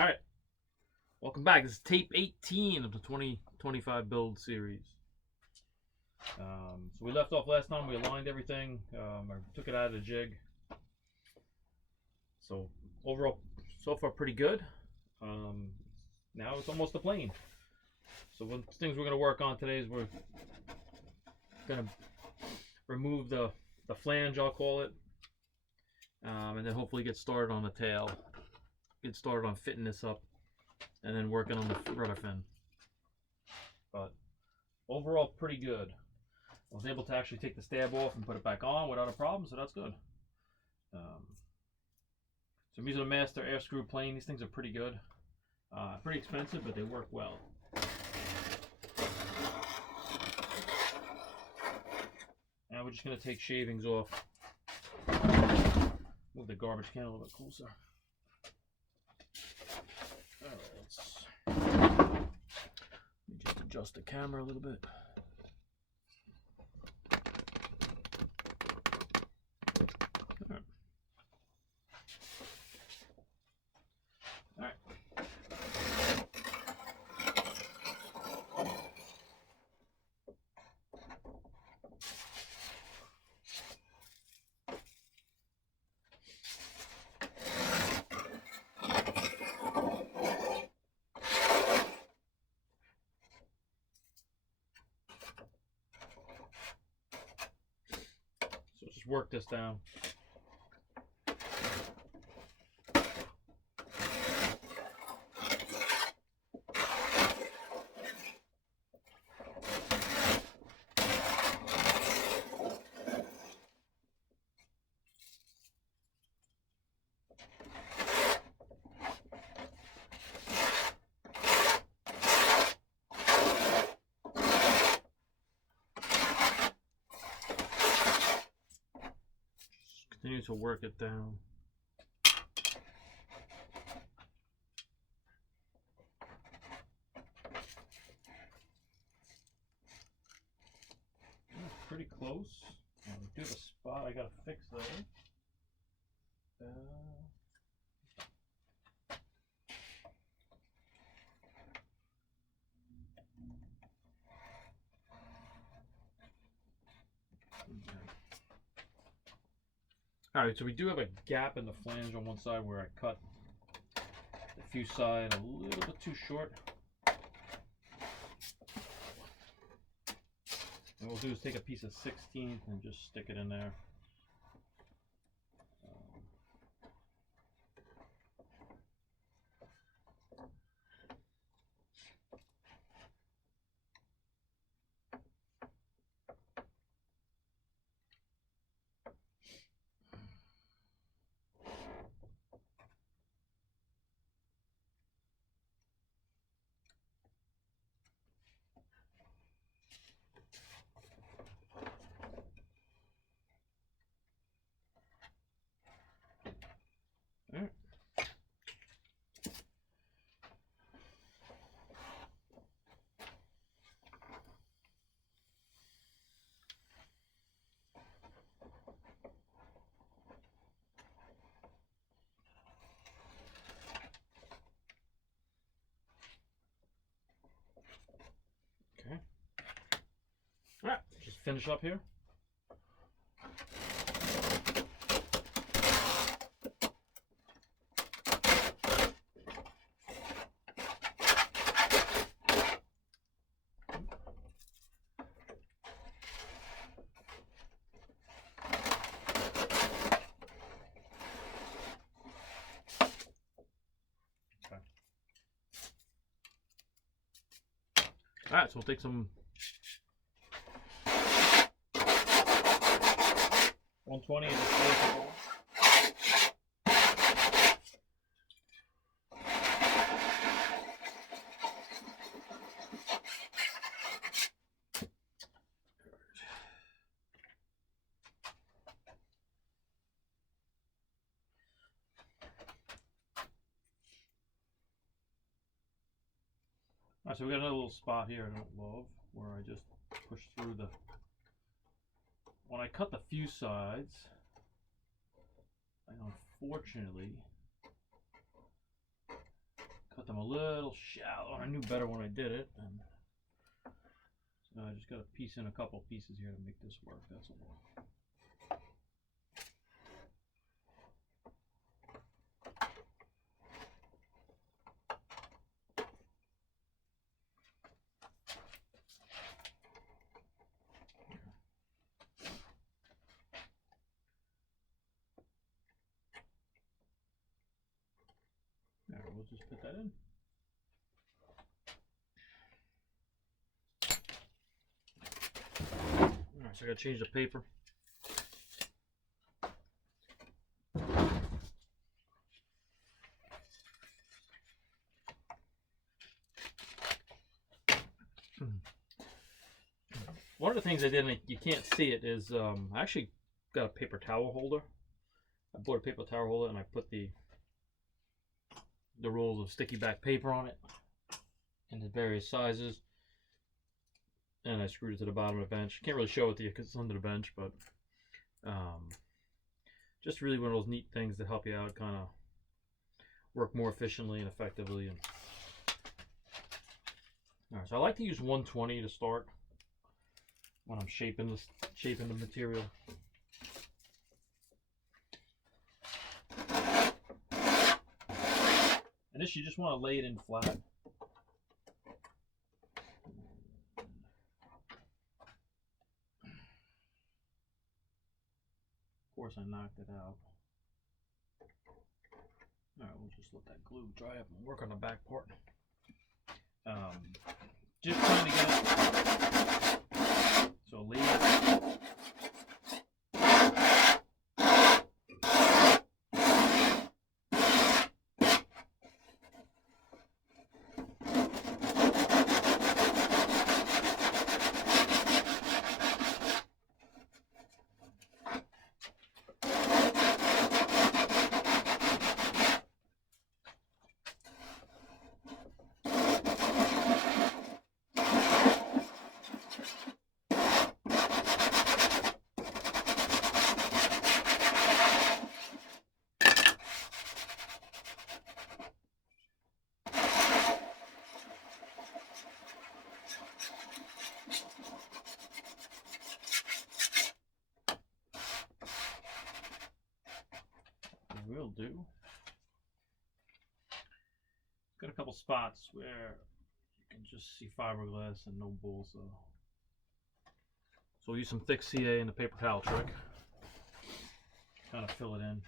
Alright, welcome back. This is tape 18 of the 2025 build series. So we left off last time, we aligned everything, I took it out of the jig. So overall, so far pretty good. Now it's almost a plane. So one things we're going to work on today is we're going to remove the flange, I'll call it. And then hopefully get started on the tail. Get started on fitting this up. And then working on the rudder fin. But overall pretty good. I was able to actually take the stab off and put it back on without a problem, so that's good. So I'm using a master air screw plane. These things are pretty good. Pretty expensive, but they work well. Now we're just going to take shavings off. Move the garbage can a little bit closer. Alright, let me just adjust the camera a little bit. Alright. So just work this down. Continue to work it down. Pretty close. Do the spot I gotta fix there. Alright, so we do have a gap in the flange on one side where I cut the fuselage a little bit too short. And what we'll do is take a piece of 16th and just stick it in there. Alright. Okay. Alright, just finish up here. Alright, so we'll take some 120 and just place it all. Alright, so we got another little spot here I don't love, where I just push through the... When I cut the fuse sides, I unfortunately them a little shallow. I knew better when I did it. And so I just got to piece in a couple pieces here to make this work. That's all. There, we'll just put that in. Alright, so I gotta change the paper. One of the things I did, and you can't see it, is I actually got a paper towel holder. I bought a paper towel holder and I put the rolls of sticky back paper on it in the various sizes, and I screwed it to the bottom of the bench. Can't really show it to you because it's under the bench, but just really one of those neat things that help you out, kind of work more efficiently and effectively. And all right, so I like to use 120 to start when I'm shaping the material. And this, you just want to lay it in flat. Of course, I knocked it out. Alright, we'll just let that glue dry up and work on the back part. Just trying to get it. So leave it. Will do. Got a couple spots where you can just see fiberglass and no balsa. So we'll use some thick CA in the paper towel trick. Kind of fill it in.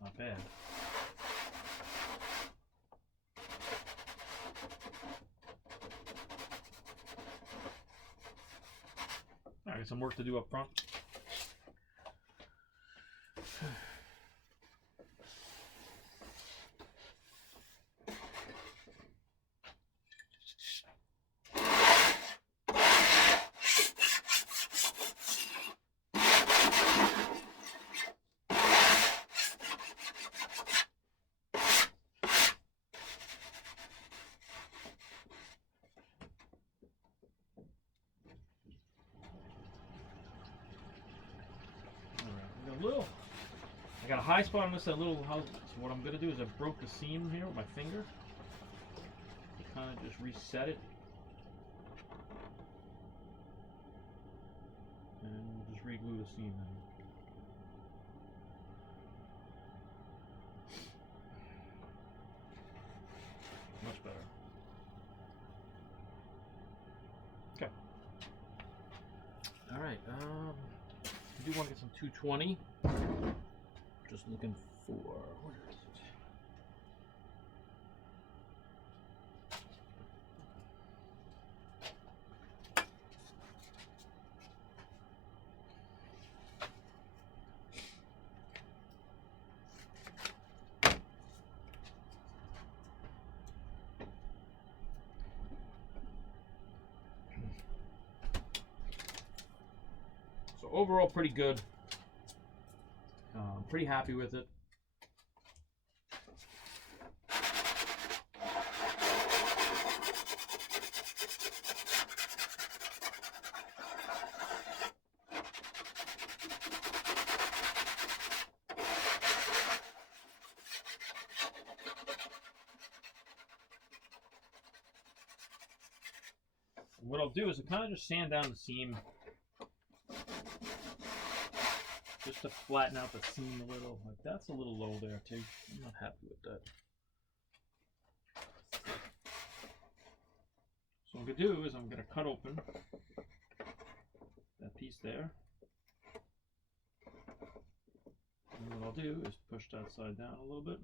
Not bad. All right, some work to do up front. I got a high spot on this, so what I'm going to do is I broke the seam here with my finger. Kind of just reset it. And we'll just re-glue the seam in. Much better. Okay. Alright, I do want to get some 220. Just looking for, where is it? So overall, pretty good. Pretty happy with it. What I'll do is I'll kind of just sand down the seam just to flatten out the seam a little. Like that's a little low there too. I'm not happy with that. So what I'm going to do is I'm going to cut open that piece there. And what I'll do is push that side down a little bit.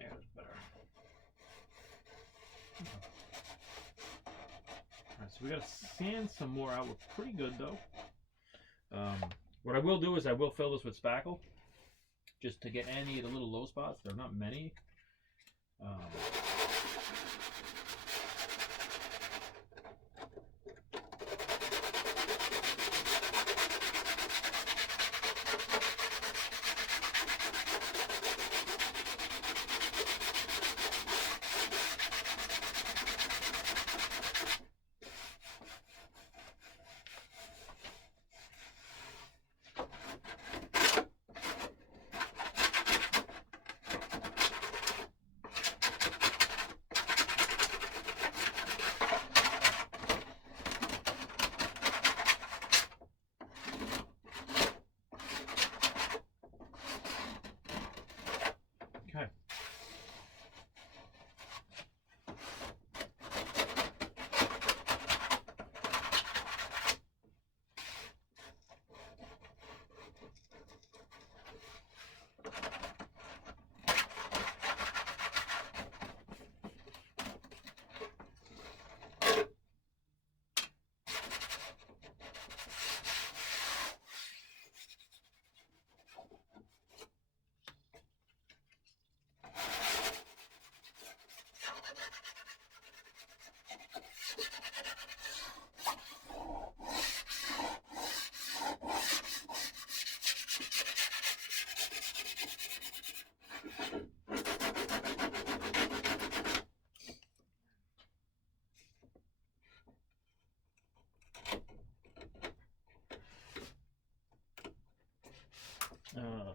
Yeah, that's better. Alright, so we got to sand some more out. We're pretty good though. What I will do is I will fill this with spackle just to get any of the little low spots. There are not many. Okay.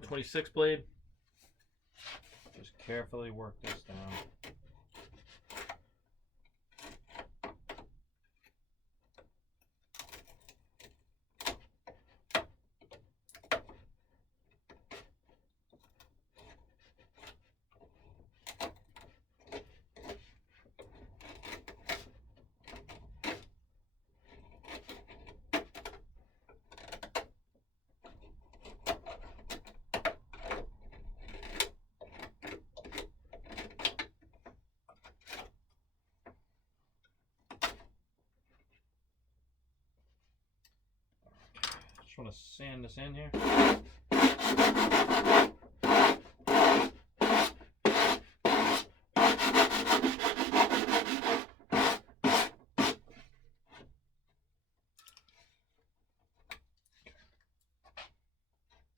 26 blade. Just carefully work this down. Just want to sand this in here.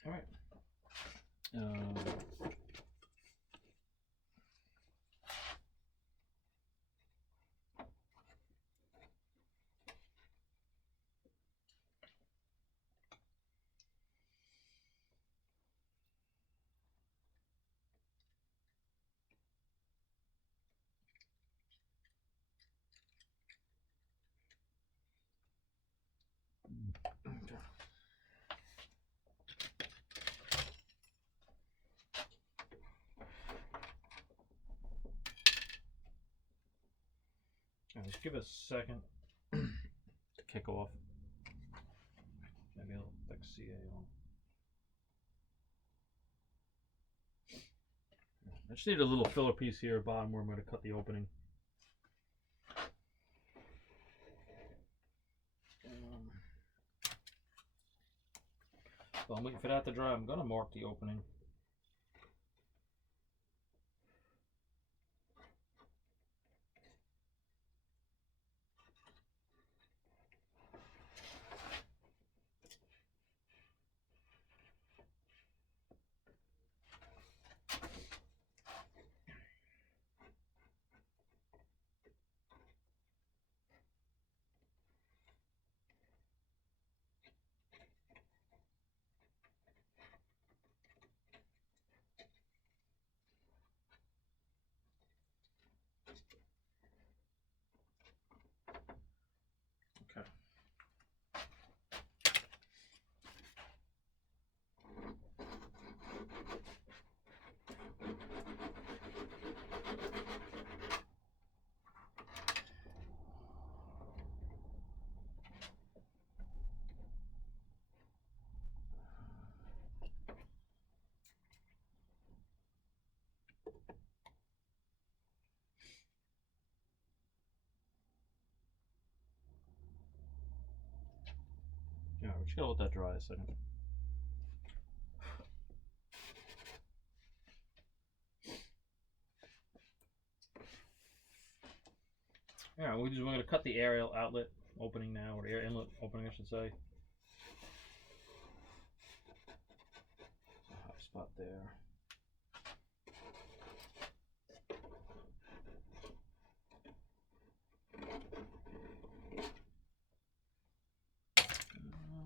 All right. Just give it a second to kick off. Maybe a little thick CA on. I just need a little filler piece here at bottom where I'm going to cut the opening. While I'm waiting for that to dry, I'm going to mark the opening. just gotta let that dry a second. Yeah, we're going to cut the aerial outlet opening now, or the air inlet opening, I should say. Hot spot there.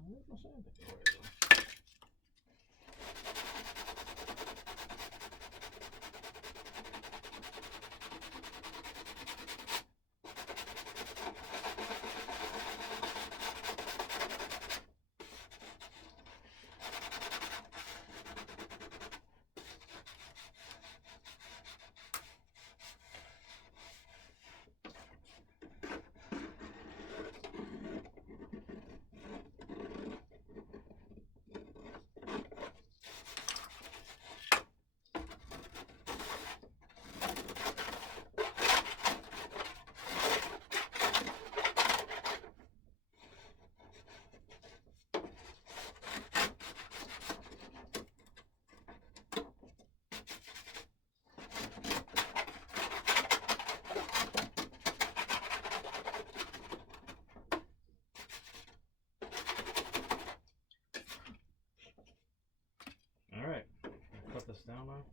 Where's my sandpaper? There we go. Alright, cut this down now.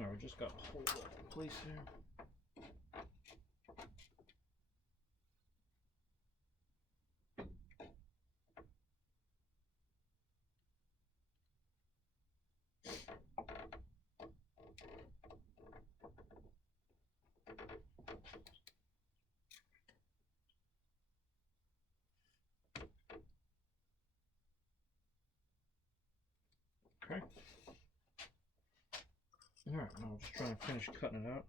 Alright, we just got to hold that in place here. Okay. Alright, now I'm just trying to finish cutting it out.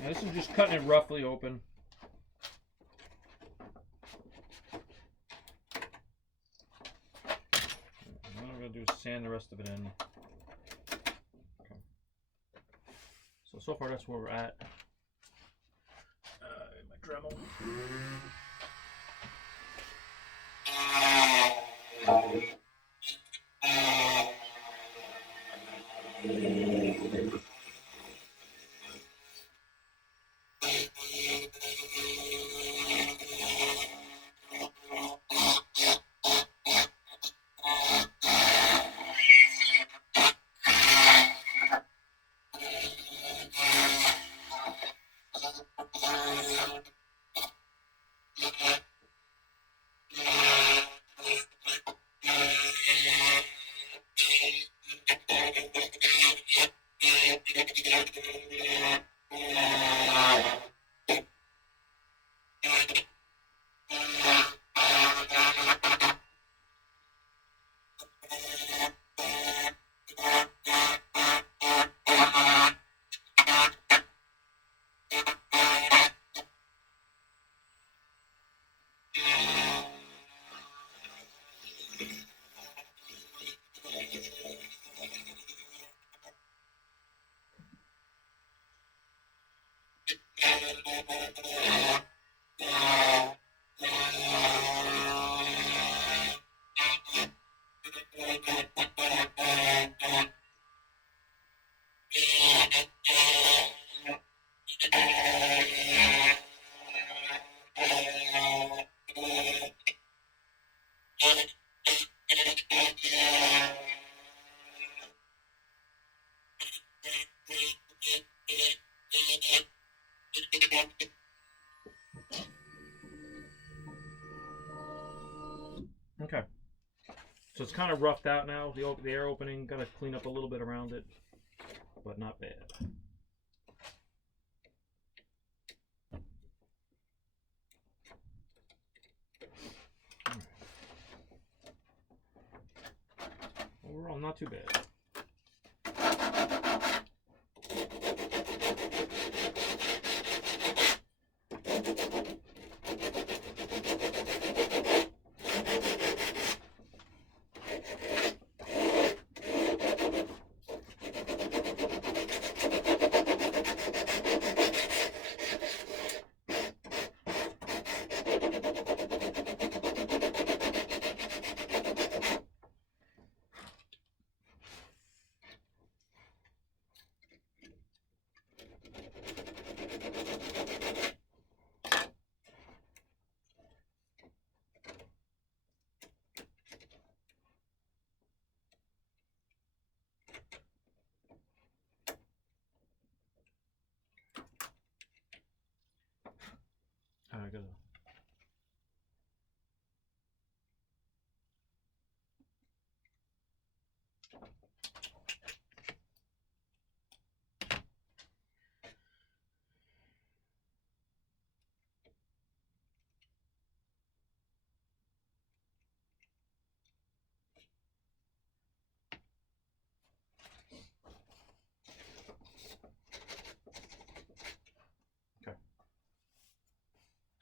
Now this is just cutting it roughly open. What I'm going to do is sand the rest of it in. Okay. So far that's where we're at. My Dremel. kind of roughed out now. The air opening, got to clean up a little bit around it, but not bad. Overall, not too bad. I gotta. Okay.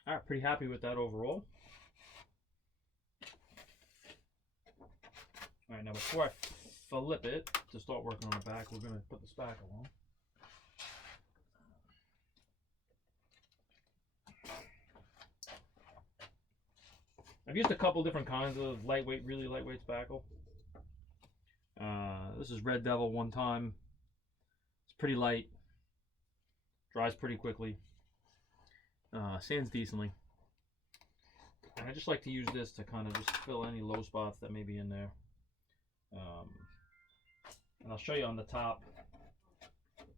All right, pretty happy with that overall. All right, now before I flip it to start working on the back, we're gonna put the spackle on. I've used a couple different kinds of lightweight, really lightweight spackle. This is Red Devil one time. It's pretty light, dries pretty quickly, sands decently. And I just like to use this to kind of just fill any low spots that may be in there. And I'll show you on the top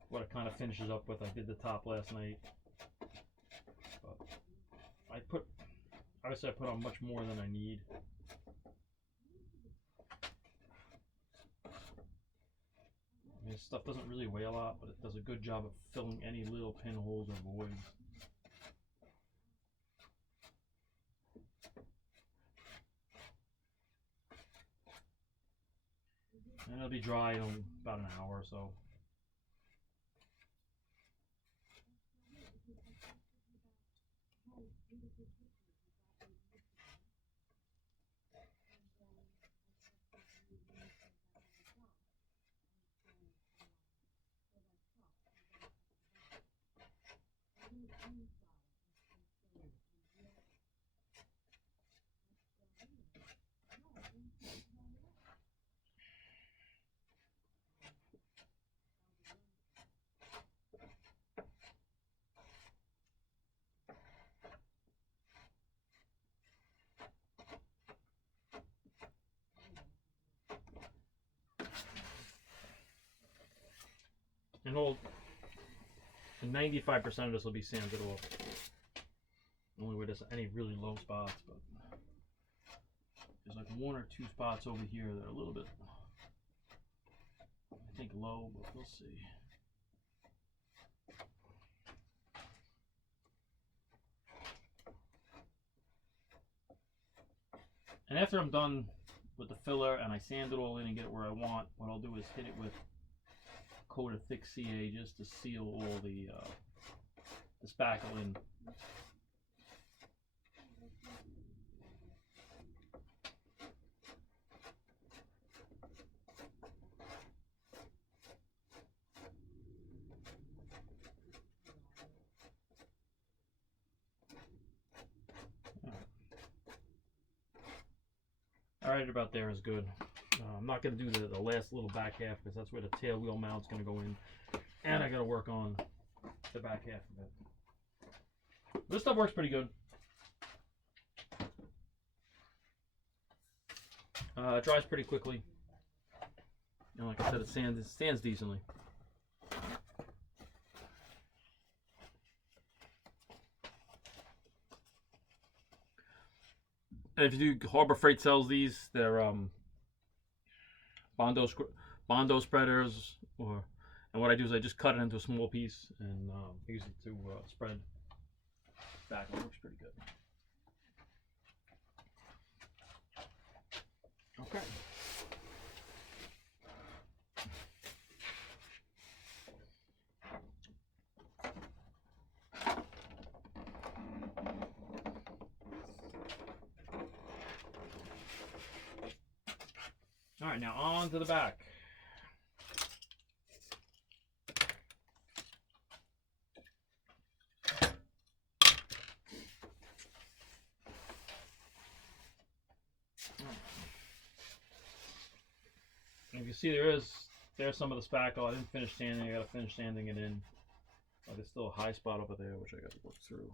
what it kind of finishes up with. I did the top last night. But obviously I put on much more than I need. I mean, this stuff doesn't really weigh a lot, but it does a good job of filling any little pinholes or voids. And it'll be dry in about an hour or so. And 95% of this will be sanded off. Only where there's any really low spots, but there's like one or two spots over here that are a little bit, I think, low, but we'll see. And after I'm done with the filler and I sand it all in and get it where I want, what I'll do is hit it with a coat of thick CA just to seal all the spackle in. Alright, about there is good. I'm not going to do the last little back half because that's where the tail wheel mount's going to go in. And I got to work on the back half of it. This stuff works pretty good. It dries pretty quickly. And like I said, it sands decently. And if you do, Harbor Freight sells these. They're Bondo spreaders, and what I do is I just cut it into a small piece and use it to spread back. It works pretty good. Okay. All right, now on to the back. If you see, there's some of the spackle. I didn't finish sanding. I got to finish sanding it in. There's still a high spot over there, which I got to work through.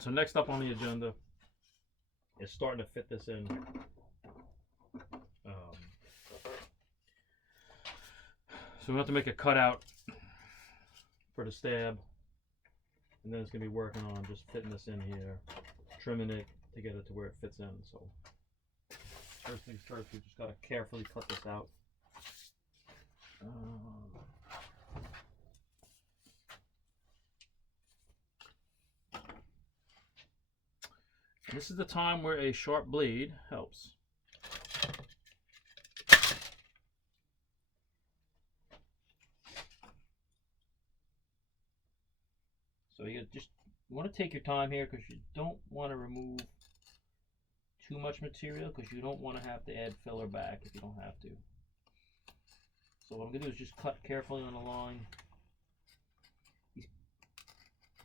So next up on the agenda is starting to fit this in. So we have to make a cutout for the stab, and then it's going to be working on just fitting this in here, trimming it to get it to where it fits in. So first things first, we just got to carefully cut this out. This is the time where a sharp blade helps. So you want to take your time here because you don't want to remove too much material because you don't want to have to add filler back if you don't have to. So what I'm going to do is just cut carefully on the line.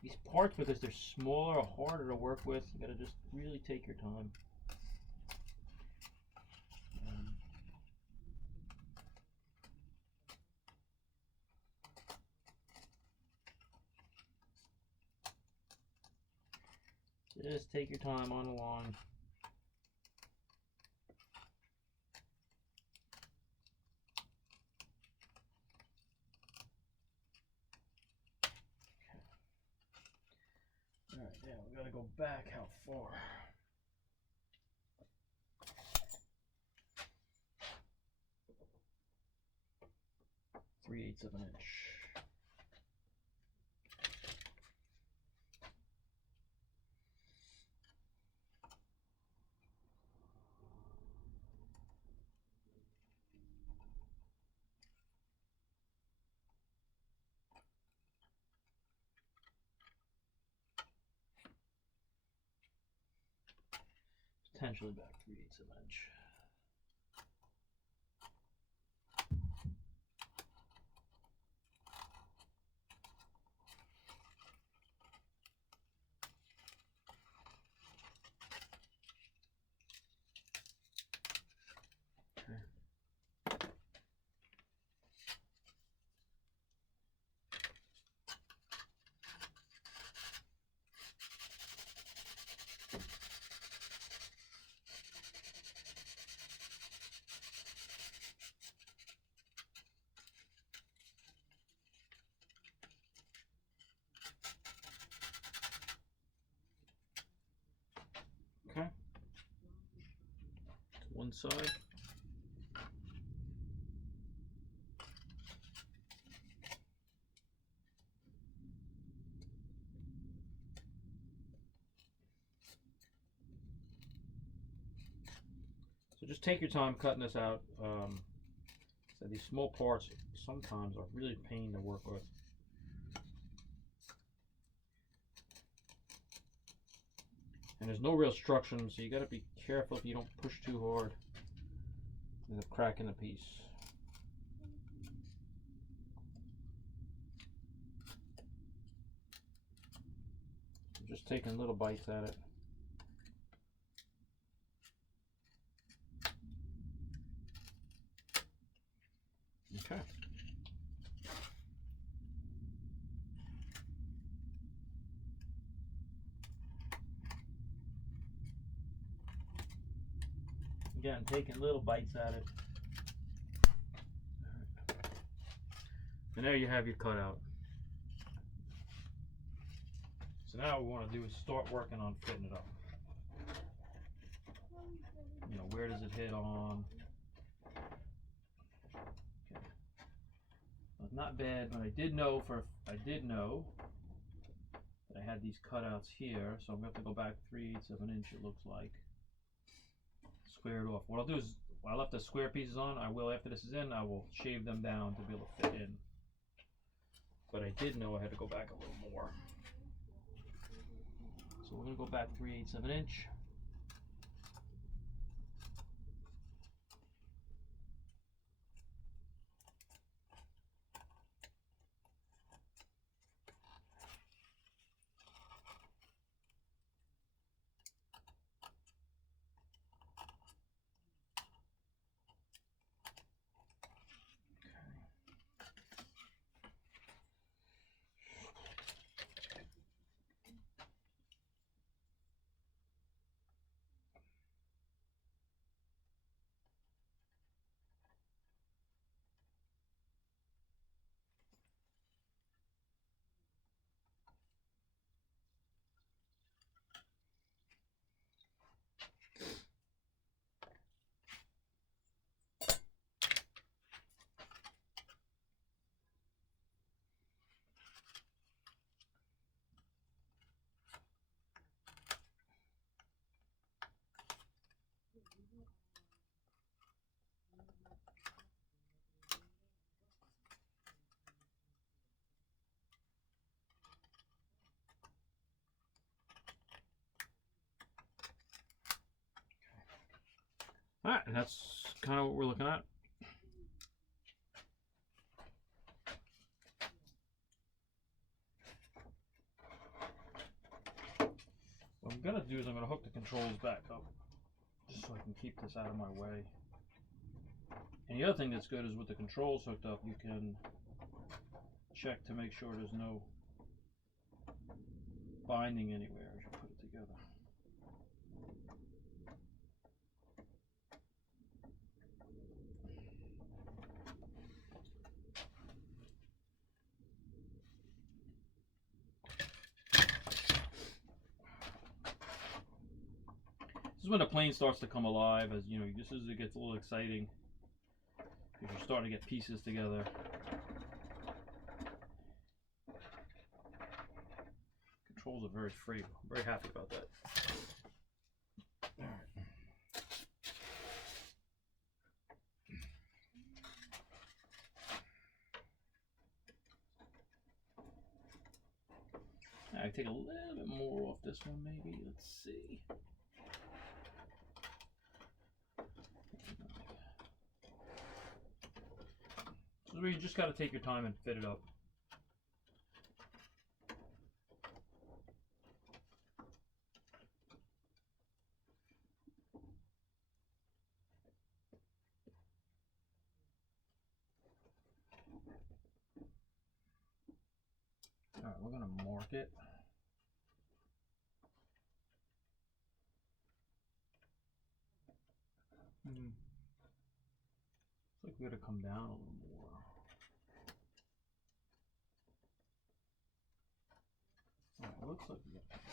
These parts, because they're smaller or harder to work with, you got to just really take your time. Just take your time on the line. Alright, yeah, we gotta go back how far? 3/8 of an inch. Potentially back 3/8 of an inch. Okay. To one side. So just take your time cutting this out. So these small parts sometimes are really a pain to work with. And there's no real structure, so you got to be careful if you don't push too hard. End up cracking the piece. I'm just taking little bites at it. Okay. Again, taking little bites at it. And there you have your cutout. So now what we want to do is start working on fitting it up. You know, where does it hit on? Okay. Well, not bad, but I did know that I had these cutouts here, so I'm going to have to go back 3/8 of an inch, it looks like. Square it off. What I'll do is, I left the square pieces on, I will, after this is in, I will shave them down to be able to fit in. But I did know I had to go back a little more. So we're going to go back 3/8 of an inch. Alright, and that's kind of what we're looking at. What I'm going to do is I'm going to hook the controls back up, just so I can keep this out of my way. And the other thing that's good is with the controls hooked up, you can check to make sure there's no binding anywhere as you put it together. This is when the plane starts to come alive, as you know, just as it gets a little exciting, because you're starting to get pieces together. Controls are very free. I'm very happy about that. I take a little bit more off this one, maybe. Let's see. So you just got to take your time and fit it up. All right, we're going to mark it. Looks like we got to come down a little more. All right, looks like we got to come down.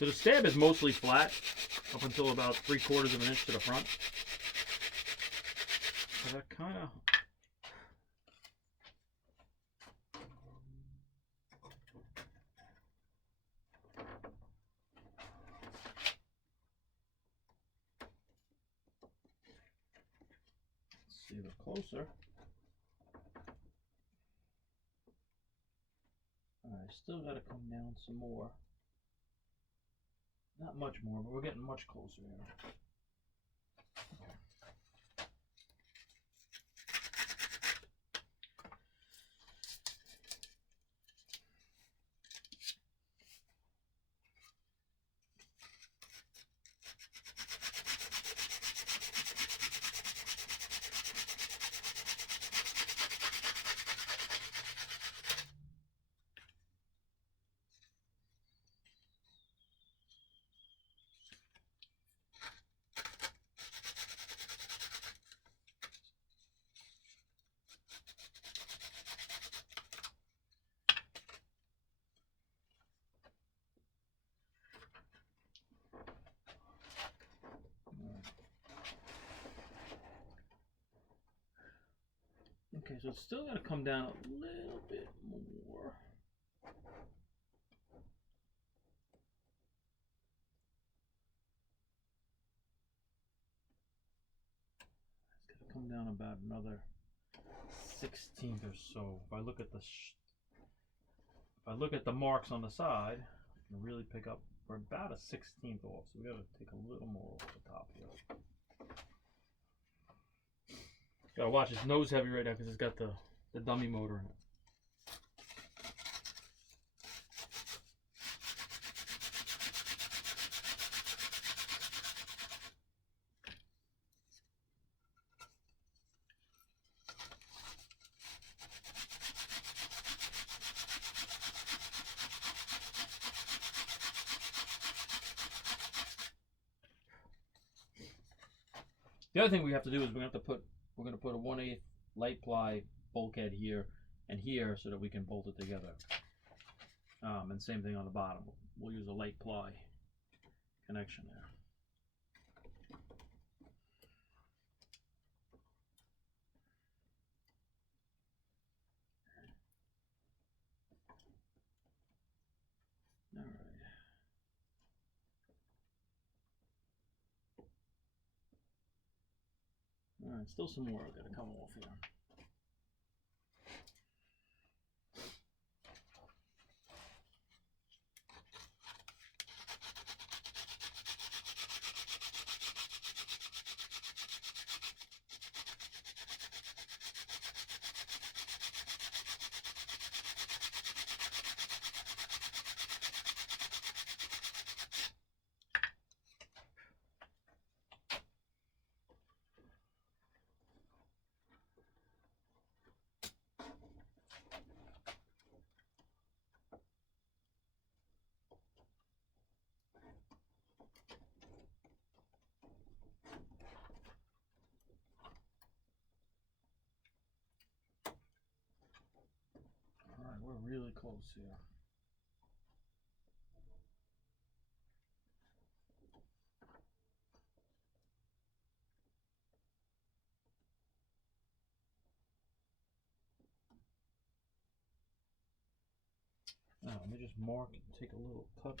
So the stab is mostly flat up until about 3/4 of an inch to the front. So that kind of see a bit closer. Alright, still got to come down some more. Not much more, but we're getting much closer here. Okay, so it's still got to come down a little bit more. It's got to come down about another 1/16 or so. If I look at the marks on the side, I can really pick up. We're about a 1/16 off, so we got to take a little more off the top here. Gotta watch his nose heavy right now because it's got the dummy motor in it. The other thing we have to do is we're going to put a 1/8 light ply bulkhead here and here so that we can bolt it together. And same thing on the bottom. We'll use a light ply connection there. All right. All right, still some more got to come off here. We're really close here. Now, let me just mark and take a little cut.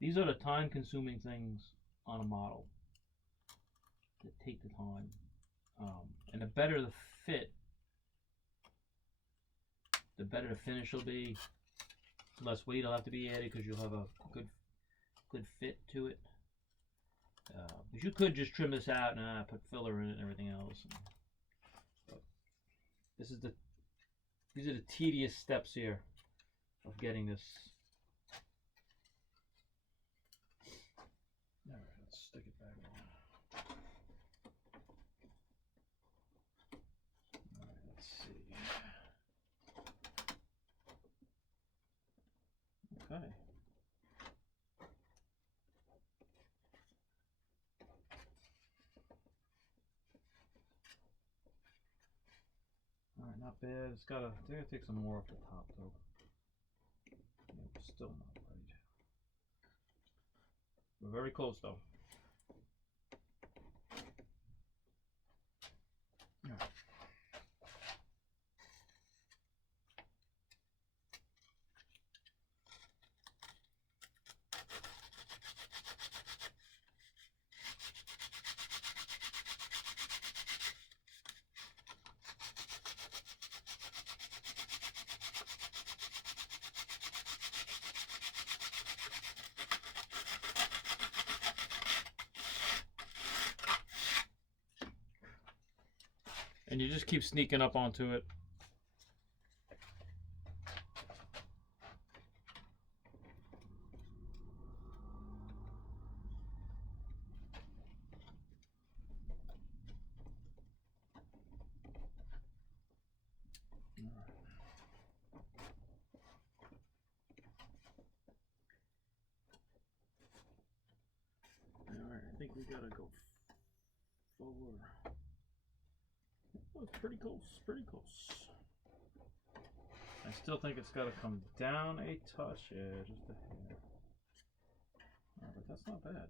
These are the time-consuming things on a model that take the time. And the better the fit, the better the finish will be. Less weight will have to be added because you'll have a good fit to it. But you could just trim this out and put filler in it and everything else. But these are the tedious steps here of getting this. All right, let's stick it back on. Okay. Alright, not bad. It's gotta, I gotta take some more off the top though. Yeah, still not right. We're very close though. Alright. And you just keep sneaking up onto it. Alright, I think we gotta go forward. Oh, it's pretty close, pretty close. I still think it's got to come down a touch, yeah, just a hair. But that's not bad.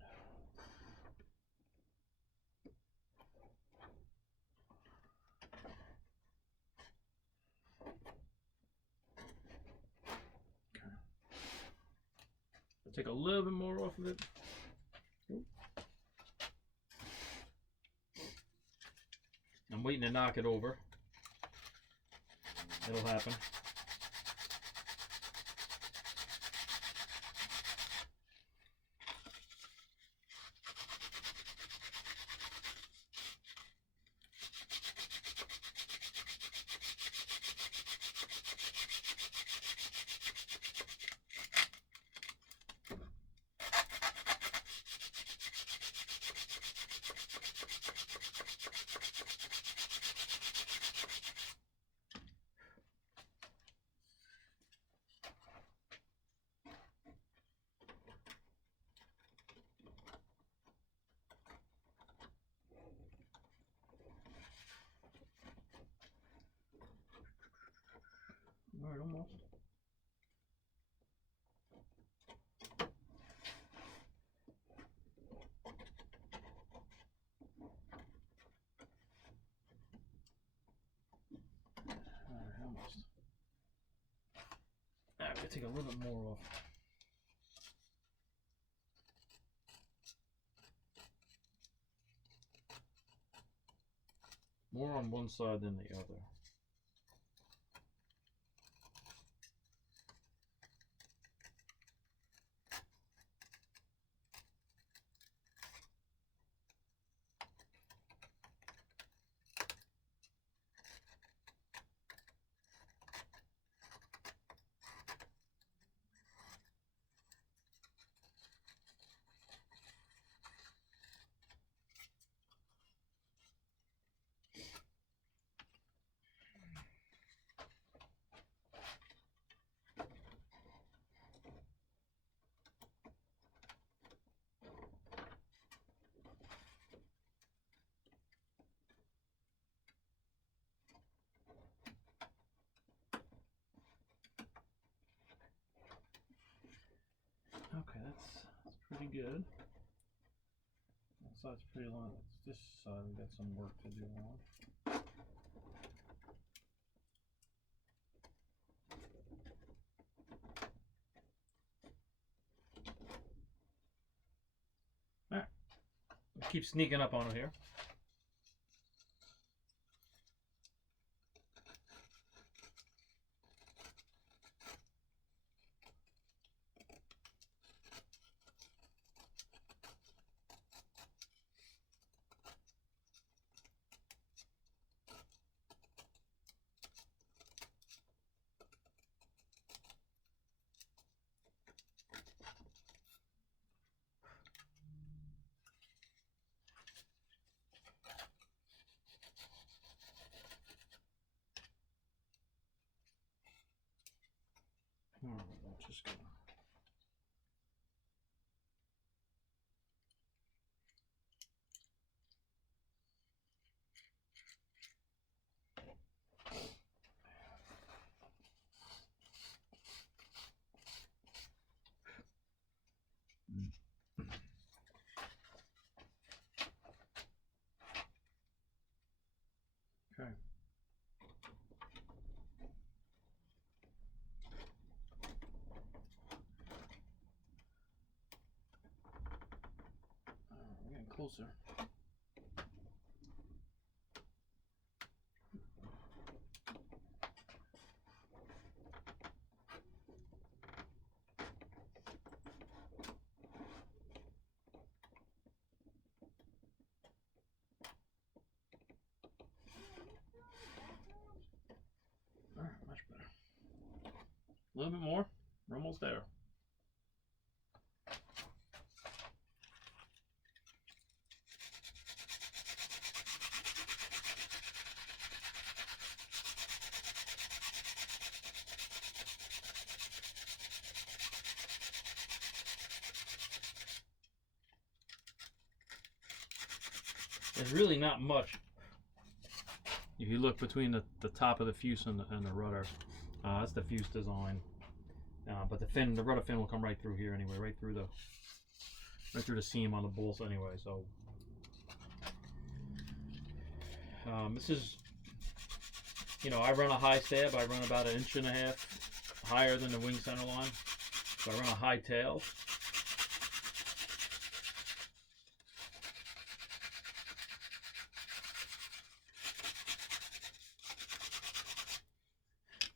Okay. I'll take a little bit more off of it. I'm waiting to knock it over. It'll happen. Alright, almost. Alright, almost. I'm gonna take a little bit more off. More on one side than the other. Okay, that's pretty good. That side's pretty long. This side we got some work to do on. Alright. Keep sneaking up on it here. Alright, just gonna closer. Much better. A little bit more. We're almost there. There's really not much. If you look between the top of the fuse and the rudder, that's the fuse design. But the rudder fin will come right through here anyway, right through the seam on the bolts anyway. So this is, I run a high stab. I run about 1.5 inches higher than the wing center line. So I run a high tail.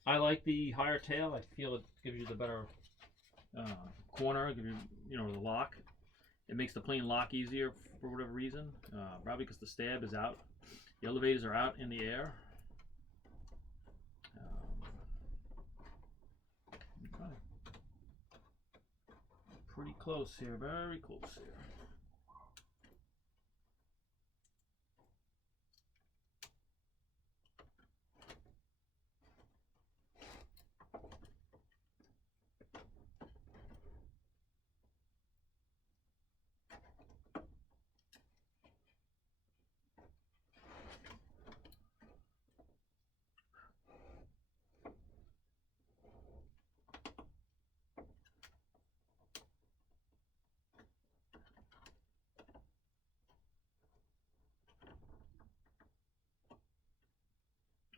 I like the higher tail. I feel it gives you the better corner, give you, the lock. It makes the plane lock easier for whatever reason. Probably because the stab is out. The elevators are out in the air. Okay. Pretty close here, very close here.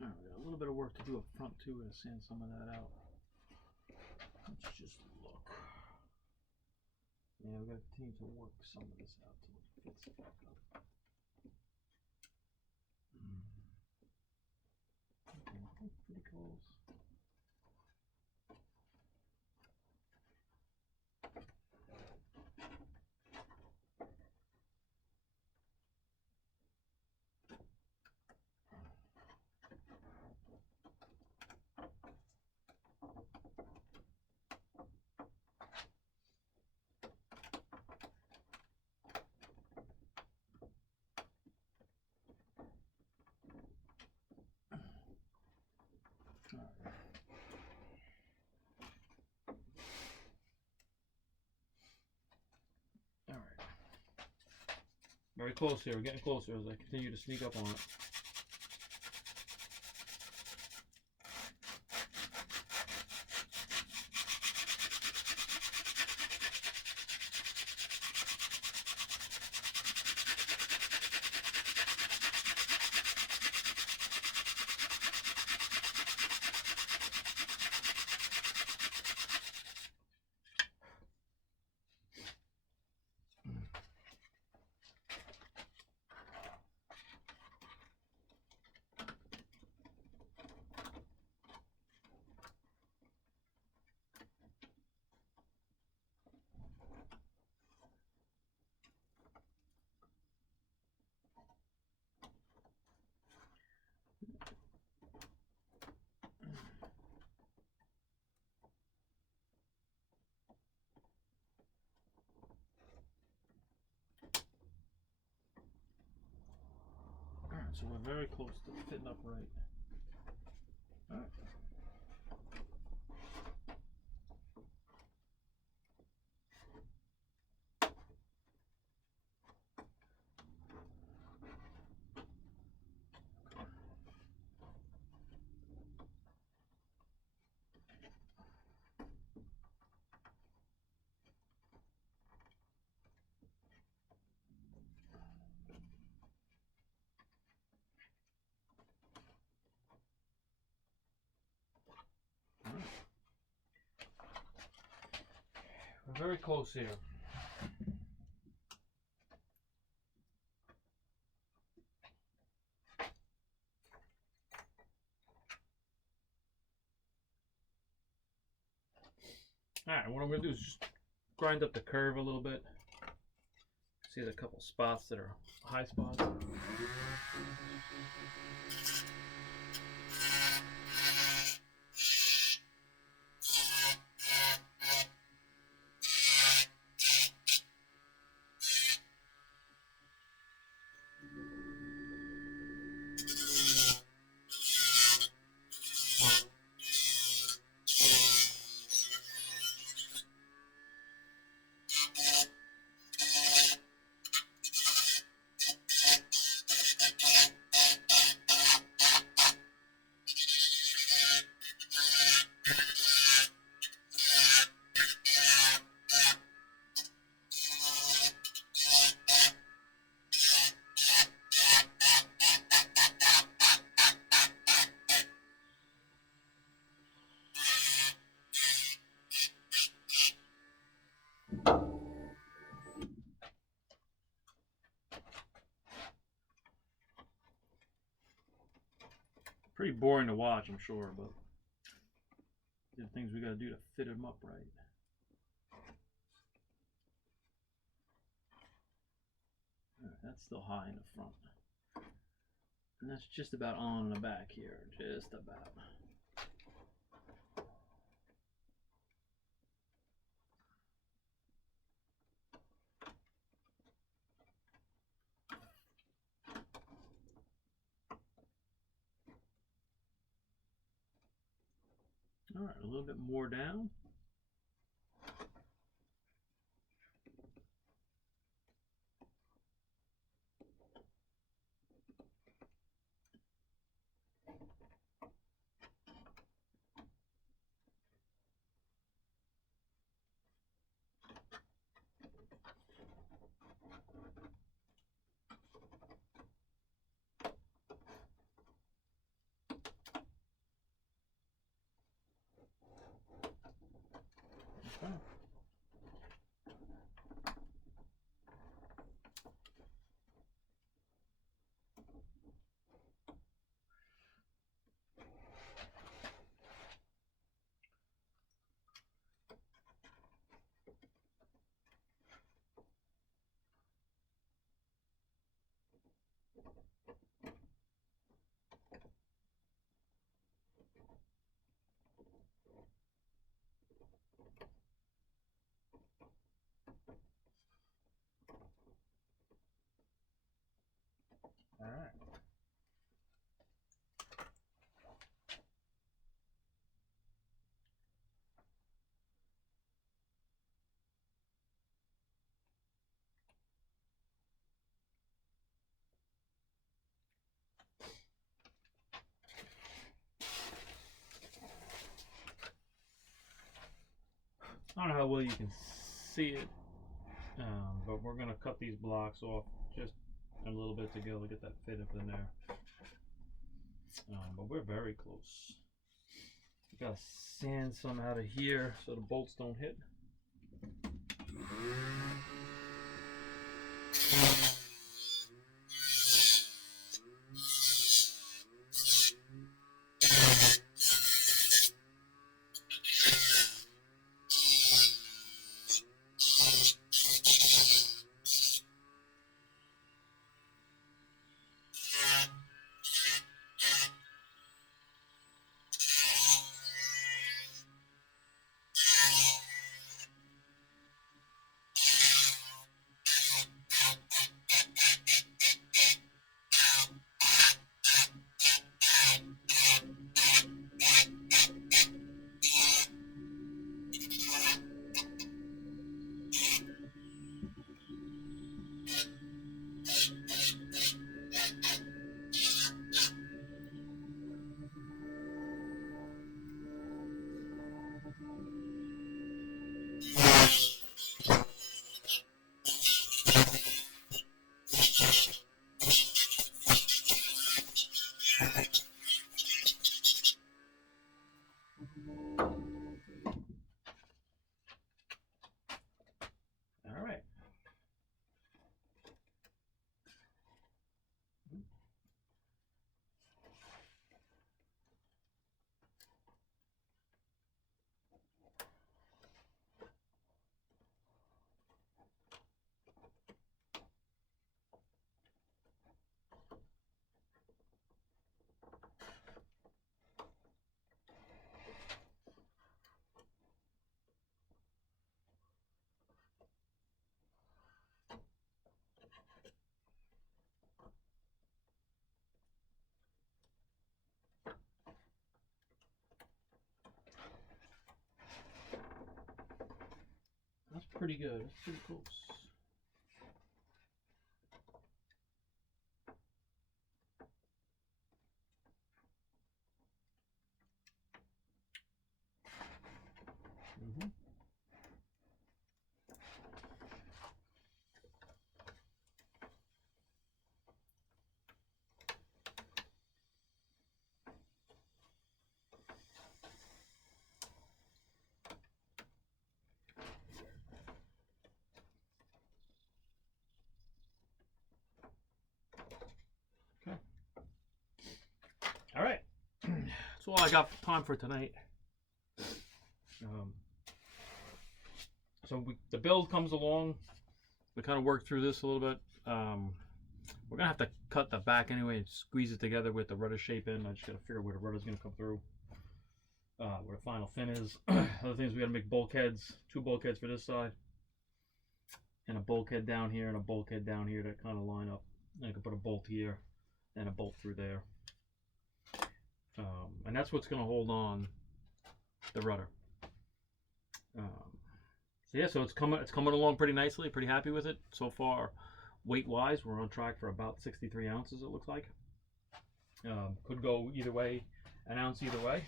Alright, we got a little bit of work to do up front too, to sand some of that out. Let's just look. Yeah, we got to continue to work some of this out till it fits back up. Okay, pretty close. Very close here. We're getting closer as I continue to sneak up on it. So we're very close to fitting up right. All right. We're very close here. Alright, what I'm going to do is just grind up the curve a little bit. See the couple spots that are high spots. Pretty boring to watch, I'm sure, but the things we got to do to fit them up right. All right, that's still high in the front. And that's just about on the back here, just about. All right, a little bit more down. Okay. All right. I don't know how well you can see it, but we're going to cut these blocks off just a little bit to go to get that fit up in there. But we're very close. We got to sand some out of here so the bolts don't hit. pretty good. It's pretty close. Okay. All right. That's all I got for time for tonight. So the build comes along. We kind of worked through this a little bit. We're gonna have to cut the back anyway and squeeze it together with the rudder shape in. I just gotta figure out where the rudder's gonna come through. Where the final fin is. Other things, we gotta make bulkheads. 2 bulkheads for this side. And a bulkhead down here and a bulkhead down here that kind of line up. And I can put a bolt here and a bolt through there. And that's what's gonna hold on the rudder. So yeah, so it's coming along pretty nicely. Pretty happy with it so far. Weight wise, we're on track for about 63 ounces. It looks like. Could go either way, an ounce either way,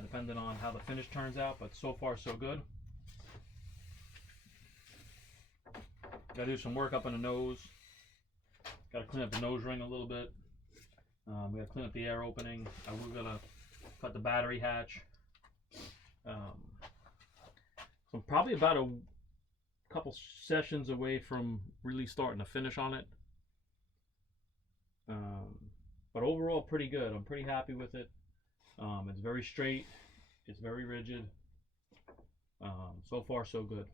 depending on how the finish turns out. But so far so good. Got to do some work up on the nose. Got to clean up the nose ring a little bit. We got to clean up the air opening. We're gonna cut the battery hatch. So probably about a couple sessions away from really starting to finish on it. But overall, pretty good. I'm pretty happy with it. It's very straight. It's very rigid. So far, so good.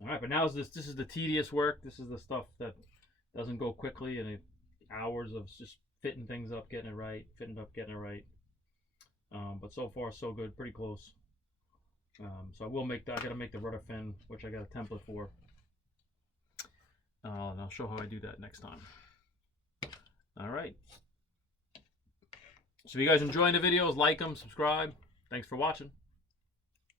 All right, but now this is the tedious work. This is the stuff that doesn't go quickly, and hours of just fitting things up, getting it right, fitting it up, getting it right. But so far, so good. Pretty close. So I will make that. I gotta make the rudder fin, which I got a template for. And I'll show how I do that next time. All right. So if you guys enjoying the videos, like them, subscribe. Thanks for watching.